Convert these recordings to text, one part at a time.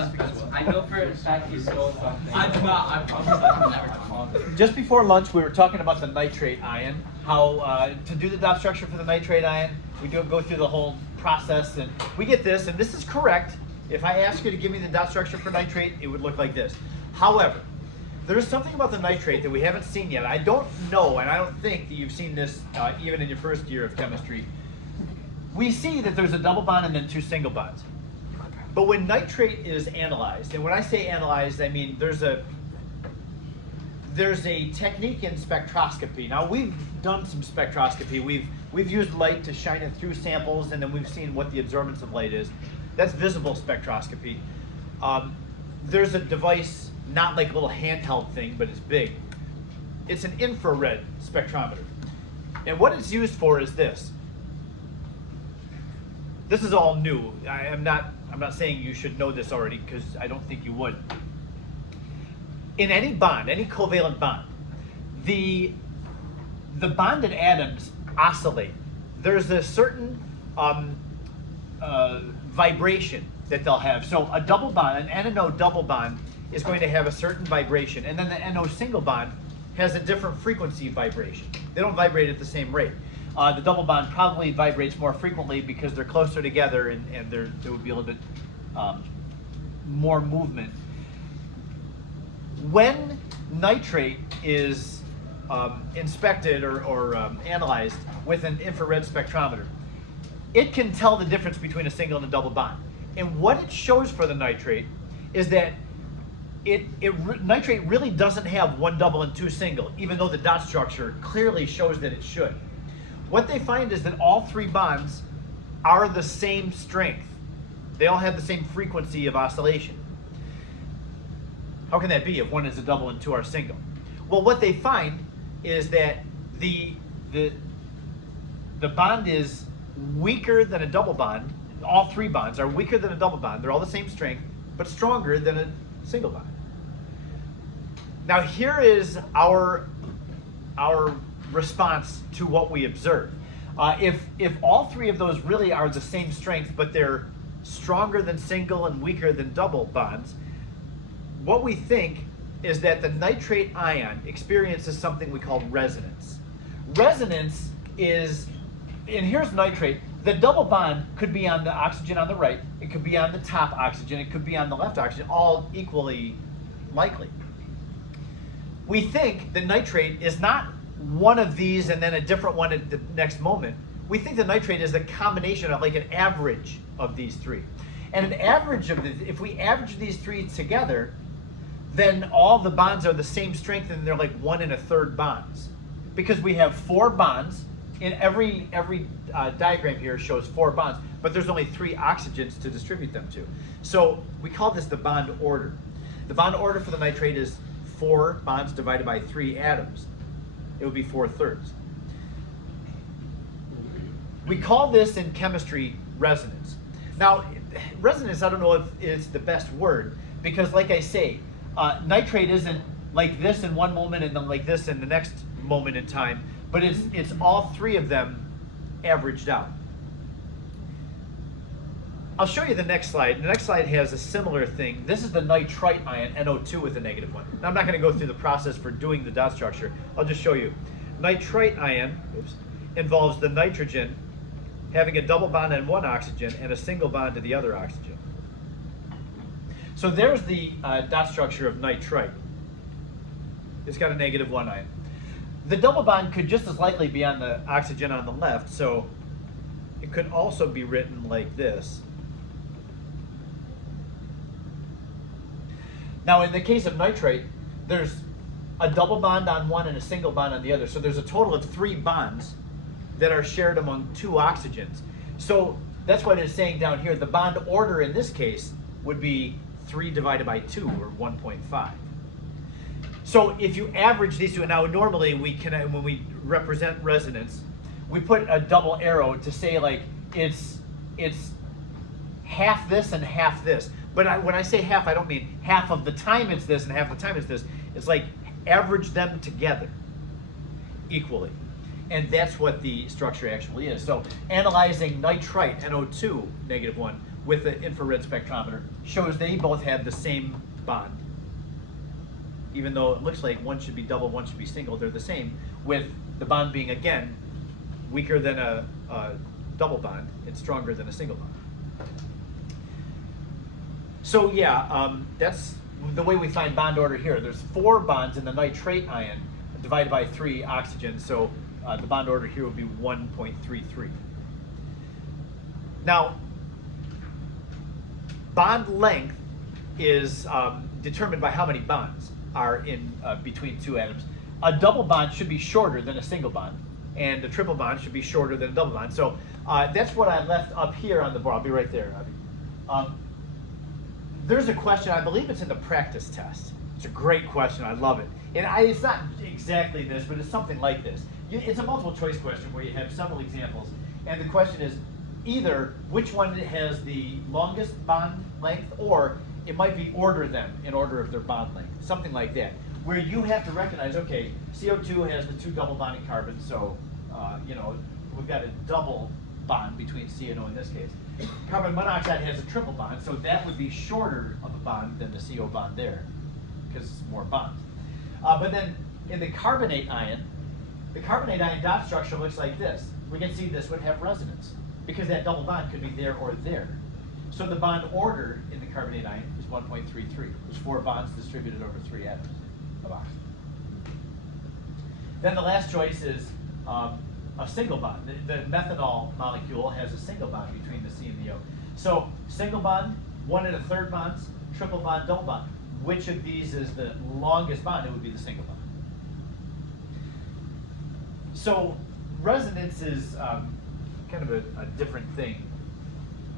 I know for a fact he's so something. I do not. I promise I can never talk. Just before lunch, we were talking about the nitrate ion, how to do the dot structure for the nitrate ion, we go through the whole process, and we get this, and this is correct. If I ask you to give me the dot structure for nitrate, it would look like this. However, there's something about the nitrate that we haven't seen yet. I don't know, and I don't think that you've seen this even in your first year of chemistry. We see that there's a double bond and then two single bonds. But when nitrate is analyzed, and when I say analyzed, I mean there's a technique in spectroscopy. Now we've done some spectroscopy. We've used light to shine it through samples, and then we've seen what the absorbance of light is. That's visible spectroscopy. There's a device, not like a little handheld thing, but it's big. It's an infrared spectrometer. And what it's used for is this. This is all new. I'm not saying you should know this already, because I don't think you would. In any bond, any covalent bond, the bonded atoms oscillate. There's a certain vibration that they'll have. So a double bond, an NO double bond, is going to have a certain vibration, and then the NO single bond has a different frequency vibration. They don't vibrate at the same rate. The double bond probably vibrates more frequently because they're closer together, and there would be a little bit more movement. When nitrate is inspected or analyzed with an infrared spectrometer, it can tell the difference between a single and a double bond. And what it shows for the nitrate is that nitrate really doesn't have one double and two single, even though the dot structure clearly shows that it should. What they find is that all three bonds are the same strength. They all have the same frequency of oscillation. How can that be if one is a double and two are single? Well, what they find is that the bond is weaker than a double bond. All three bonds are weaker than a double bond. They're all the same strength, but stronger than a single bond. Now here is our response to what we observe. If all three of those really are the same strength, but they're stronger than single and weaker than double bonds, what we think is that the nitrate ion experiences something we call resonance. Resonance is, and here's nitrate, the double bond could be on the oxygen on the right, it could be on the top oxygen, it could be on the left oxygen, all equally likely. We think that nitrate is not one of these and then a different one at the next moment. We think the nitrate is the combination of like an average of these three. And an average of the, if we average these three together, then all the bonds are the same strength and they're like 1 1/3 bonds. Because we have 4 bonds, in every diagram here shows 4 bonds, but there's only 3 oxygens to distribute them to. So we call this the bond order. The bond order for the nitrate is 4 bonds divided by 3 atoms. It would be 4/3. We call this in chemistry resonance. Now, resonance, I don't know if it's the best word, because like I say, nitrate isn't like this in one moment and then like this in the next moment in time, but it's all 3 of them averaged out. I'll show you the next slide. The next slide has a similar thing. This is the nitrite ion, NO2 with a -1. Now, I'm not going to go through the process for doing the dot structure. I'll just show you. Nitrite ion involves the nitrogen having a double bond on one oxygen and a single bond to the other oxygen. So there's the dot structure of nitrite. It's got a -1 ion. The double bond could just as likely be on the oxygen on the left, so it could also be written like this. Now, in the case of nitrate, there's a double bond on one and a single bond on the other. So there's a total of 3 bonds that are shared among 2 oxygens. So that's what it's saying down here. The bond order in this case would be 3 divided by 2, or 1.5. So if you average these two, now normally we can, when we represent resonance, we put a double arrow to say like it's half this and half this. But when I say half, I don't mean half of the time it's this and half the time it's this. It's like average them together equally. And that's what the structure actually is. So analyzing nitrite, NO2, -1, with the infrared spectrometer shows they both have the same bond. Even though it looks like one should be double, one should be single, they're the same, with the bond being, again, weaker than a double bond, it's stronger than a single bond. So yeah, that's the way we find bond order here. There's 4 bonds in the nitrate ion divided by 3 oxygen, so the bond order here would be 1.33. Now, bond length is determined by how many bonds are in between 2 atoms. A double bond should be shorter than a single bond, and a triple bond should be shorter than a double bond. So that's what I left up here on the board. I'll be right there, Abby. There's a question, I believe it's in the practice test. It's a great question, I love it. And it's not exactly this, but it's something like this. It's a multiple choice question where you have several examples, and the question is either which one has the longest bond length, or it might be order them in order of their bond length, something like that, where you have to recognize, okay, CO2 has the 2 double bonding carbons, so you know, we've got a double bond between C and O in this case. Carbon monoxide has a triple bond, so that would be shorter of a bond than the CO bond there, because it's more bonds. But then in the carbonate ion dot structure looks like this. We can see this would have resonance, because that double bond could be there or there. So the bond order in the carbonate ion is 1.33. There's 4 bonds distributed over 3 atoms of oxygen. Then the last choice is a single bond. The methanol molecule has a single bond between the C and the O. So single bond, 1 1/3 bonds, triple bond, double bond. Which of these is the longest bond? It would be the single bond. So resonance is kind of a different thing.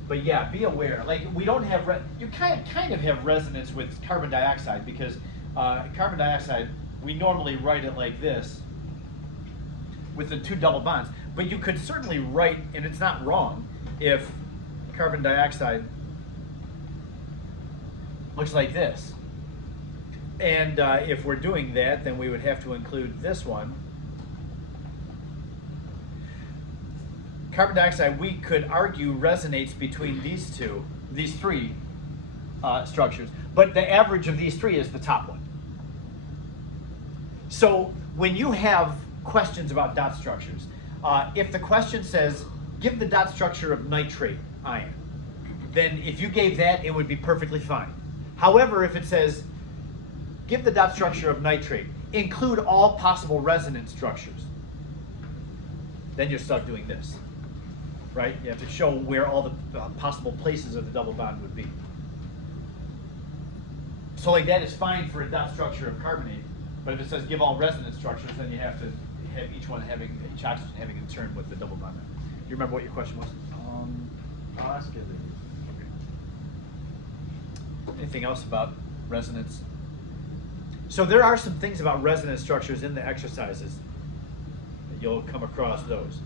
But yeah, be aware. Like, we don't have, you kind of have resonance with carbon dioxide, because carbon dioxide, we normally write it like this with the 2 double bonds. But you could certainly write, and it's not wrong, if carbon dioxide looks like this. And if we're doing that, then we would have to include this one. Carbon dioxide, we could argue, resonates between these 3 structures, but the average of these 3 is the top one. So when you have questions about dot structures, if the question says, give the dot structure of nitrate ion, then if you gave that, it would be perfectly fine. However, if it says, give the dot structure of nitrate, include all possible resonance structures, then you're stuck doing this. Right? You have to show where all the possible places of the double bond would be. So like that is fine for a dot structure of carbonate, but if it says give all resonance structures, then you have to have each oxygen having in turn with the double bond. Do you remember what your question was? I'll ask it. Okay. Anything else about resonance? So there are some things about resonance structures in the exercises. You'll come across those.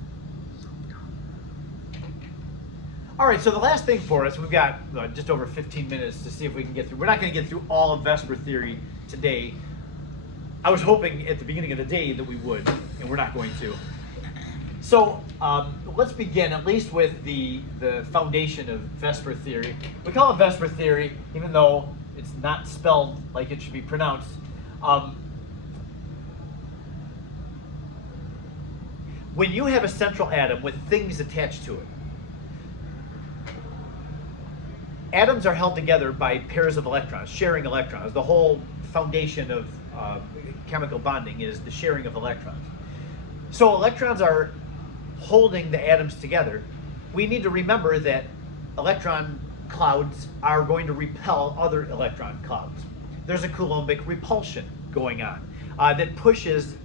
All right, so the last thing for us, we've got just over 15 minutes to see if we can get through. We're not going to get through all of VSEPR theory today. I was hoping at the beginning of the day that we would, and we're not going to. So let's begin at least with the foundation of VSEPR theory. We call it VSEPR theory, even though it's not spelled like it should be pronounced. When you have a central atom with things attached to it, atoms are held together by pairs of electrons, sharing electrons. The whole foundation of chemical bonding is the sharing of electrons. So electrons are holding the atoms together. We need to remember that electron clouds are going to repel other electron clouds. There's a Coulombic repulsion going on that pushes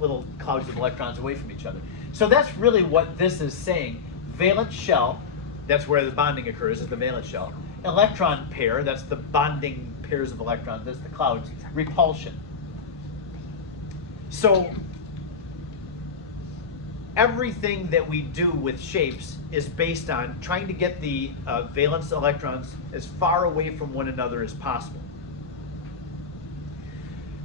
little clouds of electrons away from each other. So that's really what this is saying. Valence shell, that's where the bonding occurs, is the valence shell. Electron pair, that's the bonding pairs of electrons, that's the clouds. Repulsion. So everything that we do with shapes is based on trying to get the valence electrons as far away from one another as possible.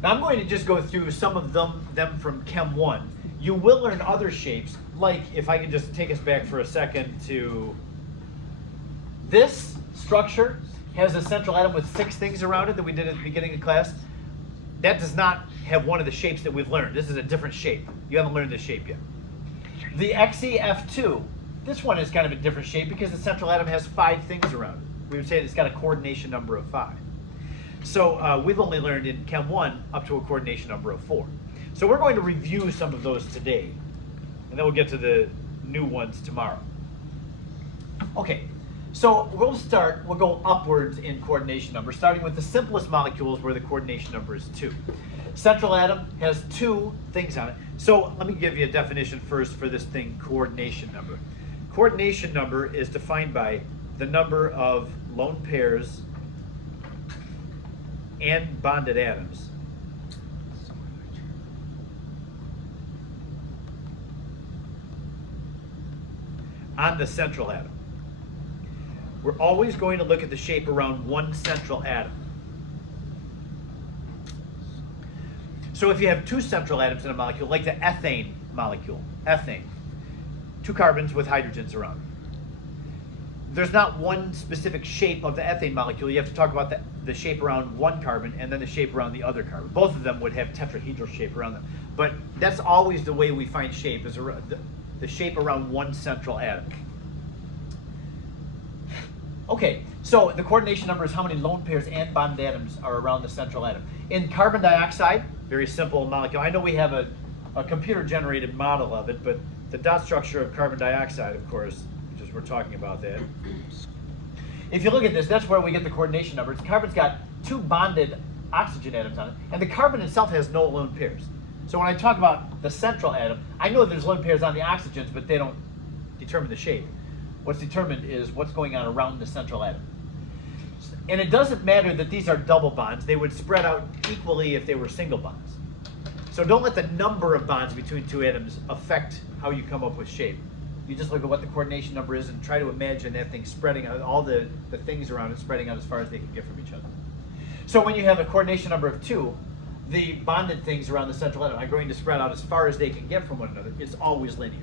Now I'm going to just go through some of them from Chem 1. You will learn other shapes, like if I can just take us back for a second to This structure has a central atom with 6 things around it that we did at the beginning of class. That does not have one of the shapes that we've learned. This is a different shape. You haven't learned this shape yet. The XeF2, this one is kind of a different shape because the central atom has 5 things around it. We would say it's got a coordination number of 5. So we've only learned in Chem 1 up to a coordination number of 4. So we're going to review some of those today, and then we'll get to the new ones tomorrow. Okay, so we'll go upwards in coordination number, starting with the simplest molecules where the coordination number is 2. Central atom has 2 things on it. So let me give you a definition first for this thing, coordination number. Coordination number is defined by the number of lone pairs and bonded atoms on the central atom. We're always going to look at the shape around one central atom. So if you have 2 central atoms in a molecule, like the ethane molecule, ethane, 2 carbons with hydrogens around. There's not one specific shape of the ethane molecule. You have to talk about the shape around one carbon and then the shape around the other carbon. Both of them would have tetrahedral shape around them. But that's always the way we find shape, is the shape around one central atom. Okay, so the coordination number is how many lone pairs and bonded atoms are around the central atom. In carbon dioxide, very simple molecule. I know we have a computer-generated model of it, but the dot structure of carbon dioxide, of course, which is we're talking about that. If you look at this, that's where we get the coordination number. Carbon's got 2 bonded oxygen atoms on it, and the carbon itself has no lone pairs. So when I talk about the central atom, I know there's lone pairs on the oxygens, but they don't determine the shape. What's determined is what's going on around the central atom. And it doesn't matter that these are double bonds. They would spread out equally if they were single bonds. So don't let the number of bonds between 2 atoms affect how you come up with shape. You just look at what the coordination number is and try to imagine that thing spreading out, all the things around it spreading out as far as they can get from each other. So when you have a coordination number of 2, the bonded things around the central atom are going to spread out as far as they can get from one another. It's always linear.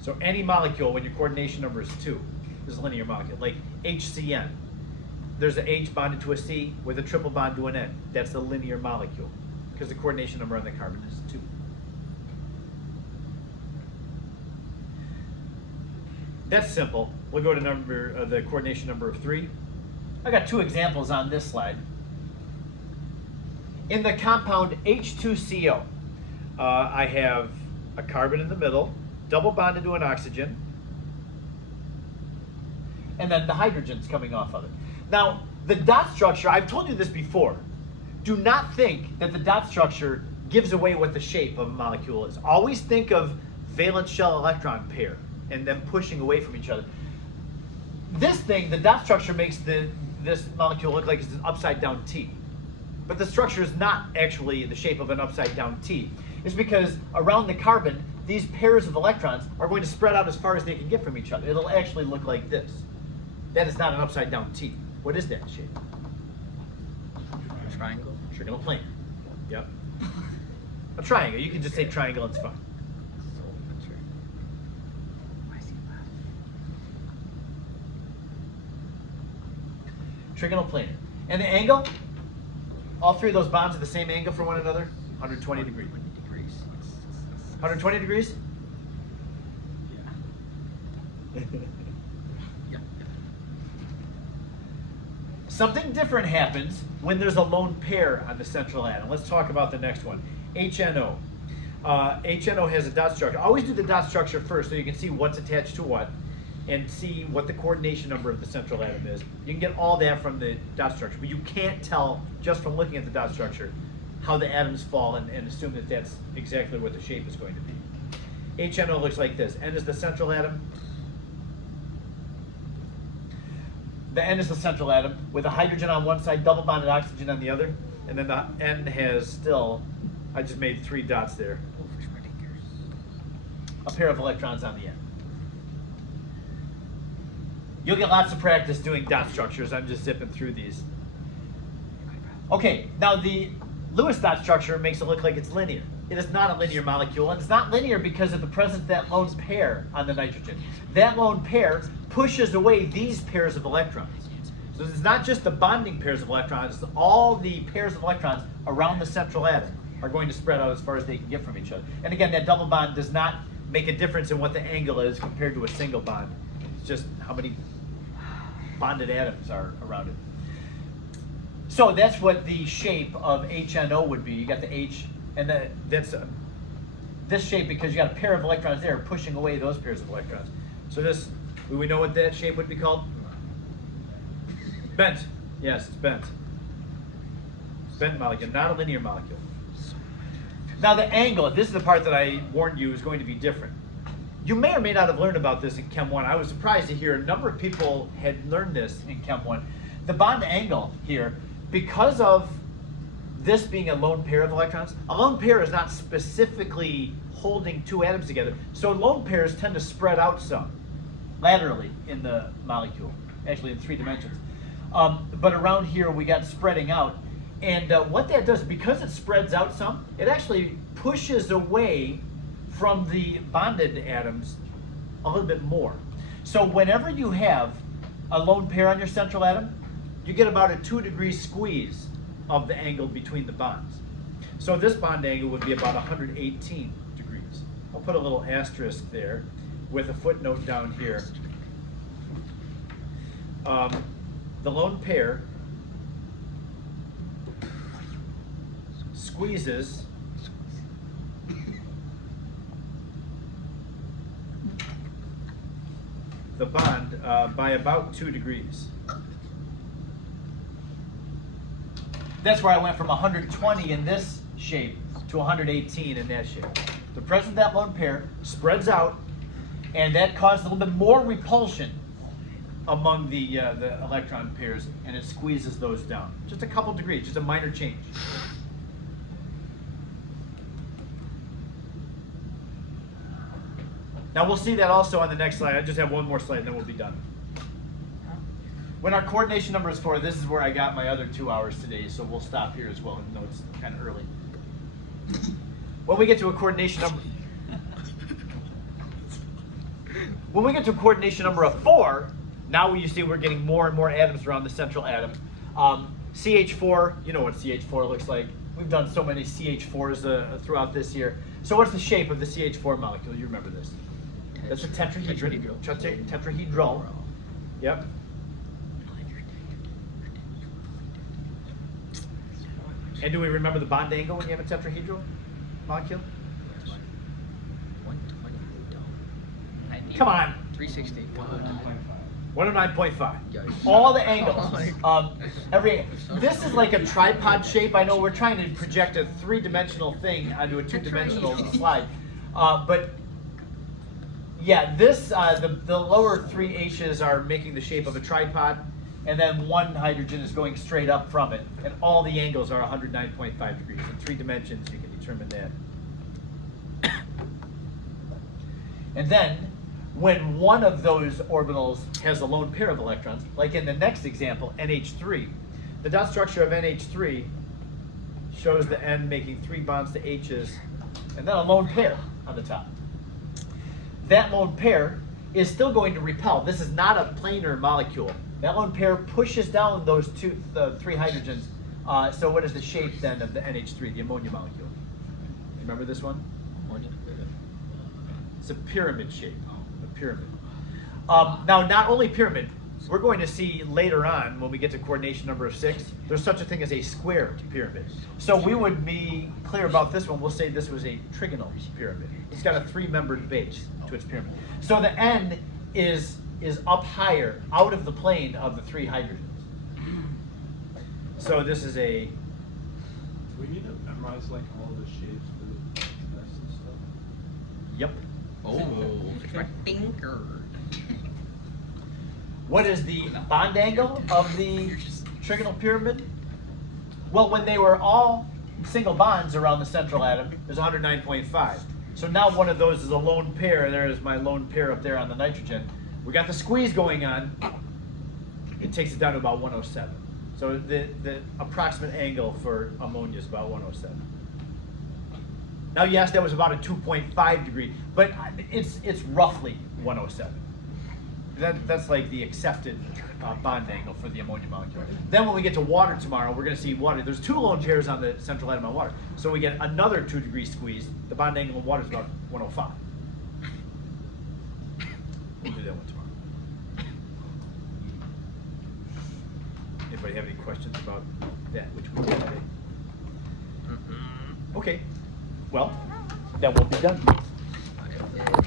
So any molecule, when your coordination number is 2, is a linear molecule. Like HCN. There's an H bonded to a C with a triple bond to an N. That's a linear molecule because the coordination number on the carbon is 2. That's simple. We'll go to the coordination number of 3. I got 2 examples on this slide. In the compound H2CO, I have a carbon in the middle, double bonded to an oxygen, and then the hydrogens coming off of it. Now, the dot structure, I've told you this before. Do not think that the dot structure gives away what the shape of a molecule is. Always think of valence shell electron pair and them pushing away from each other. This thing, the dot structure, makes this molecule look like it's an upside down T. But the structure is not actually the shape of an upside down T. It's because around the carbon, these pairs of electrons are going to spread out as far as they can get from each other. It'll actually look like this. That is not an upside down T. What is that shape? Triangle. Trigonal plane. Yep. A triangle. You can just say triangle, it's fine. Trigonal plane. And the angle? All 3 of those bonds are the same angle from one another? 120 degrees. 120 degrees? Yeah. Something different happens when there's a lone pair on the central atom. Let's talk about the next one. HNO. HNO has a dot structure. Always do the dot structure first so you can see what's attached to what and see what the coordination number of the central atom is. You can get all that from the dot structure, but you can't tell just from looking at the dot structure how the atoms fall and assume that that's exactly what the shape is going to be. HNO looks like this. N is the central atom. The N is the central atom with a hydrogen on one side, double bonded oxygen on the other, and then the N has still, I just made 3 dots there, a pair of electrons on the end. You'll get lots of practice doing dot structures. I'm just zipping through these. Okay, now the Lewis dot structure makes it look like it's linear. it is not a linear molecule, and it's not linear because of the presence of that lone pair on the nitrogen. That lone pair pushes away these pairs of electrons. So it's not just the bonding pairs of electrons, all the pairs of electrons around the central atom are going to spread out as far as they can get from each other. And again, that double bond does not make a difference in what the angle is compared to a single bond. It's just how many bonded atoms are around it. So that's what the shape of HNO would be. You got the H, and that's this shape because you got a pair of electrons there pushing away those pairs of electrons. So this, we know what that shape would be called? Bent. Yes, it's bent. Bent molecule, not a linear molecule. Now the angle, this is the part that I warned you is going to be different. You may or may not have learned about this in Chem 1. I was surprised to hear a number of people had learned this in Chem 1. The bond angle here, because of this being a lone pair of electrons, a lone pair is not specifically holding two atoms together. So lone pairs tend to spread out some laterally in the molecule, actually in 3 dimensions. But around here we got spreading out. And what that does, because it spreads out some, it actually pushes away from the bonded atoms a little bit more. So whenever you have a lone pair on your central atom, you get about a 2-degree squeeze of the angle between the bonds. So this bond angle would be about 118 degrees. I'll put a little asterisk there with a footnote down here. The lone pair squeezes the bond by about 2 degrees. That's where I went from 120 in this shape to 118 in that shape. The presence of that lone pair spreads out, and that causes a little bit more repulsion among the electron pairs, and it squeezes those down. Just a couple degrees, just a minor change. Now we'll see that also on the next slide. I just have one more slide and then we'll be done. When our coordination number is 4, this is where I got my other 2 hours today, so we'll stop here as well, even though it's kind of early. When we get to a coordination number, when we get to a coordination number of 4, now you see we're getting more and more atoms around the central atom. CH4, you know what CH4 looks like. We've done so many CH4s throughout this year. So what's the shape of the CH4 molecule? You remember this. That's a tetrahedron. Tetrahedral. Yep. And do we remember the bond angle when you have a tetrahedral molecule? 120. Come on. 360. 109.5. All the angles. This is like a tripod shape. I know we're trying to project a 3-dimensional thing onto a 2-dimensional slide. But yeah, this the lower 3 H's are making the shape of a tripod, and then 1 hydrogen is going straight up from it, and all the angles are 109.5 degrees. In 3 dimensions, you can determine that. And then, when one of those orbitals has a lone pair of electrons, like in the next example, NH3, the dot structure of NH3 shows the N making 3 bonds to H's, and then a lone pair on the top. That lone pair is still going to repel. This is not a planar molecule. That lone pair pushes down those 3 hydrogens. So what is the shape then of the NH3, the ammonia molecule? Remember this one? It's a pyramid shape. A pyramid. Now, not only pyramid, we're going to see later on when we get to coordination number 6, there's such a thing as a square pyramid. So we would be clear about this one. We'll say this was a trigonal pyramid. It's got a 3-membered base to its pyramid. So the N is up higher, out of the plane of the 3 hydrogens. So this is a... Do we need to memorize like all the shapes for the tests and stuff? Yep. Oh, thinker. What is the bond angle of the trigonal pyramid? Well, when they were all single bonds around the central atom, there's 109.5. So now one of those is a lone pair. There is my lone pair up there on the nitrogen. We got the squeeze going on. It takes it down to about 107. So the approximate angle for ammonia is about 107. Now, yes, that was about a 2.5 degree, but it's roughly 107. That's like the accepted bond angle for the ammonia molecule. Then when we get to water tomorrow, we're going to see water. There's 2 lone pairs on the central atom of water. So we get another 2 degree squeeze. The bond angle of water is about 105. We'll do that one tomorrow. Anybody have any questions about that, which we did today? Okay. Well, then we'll be done.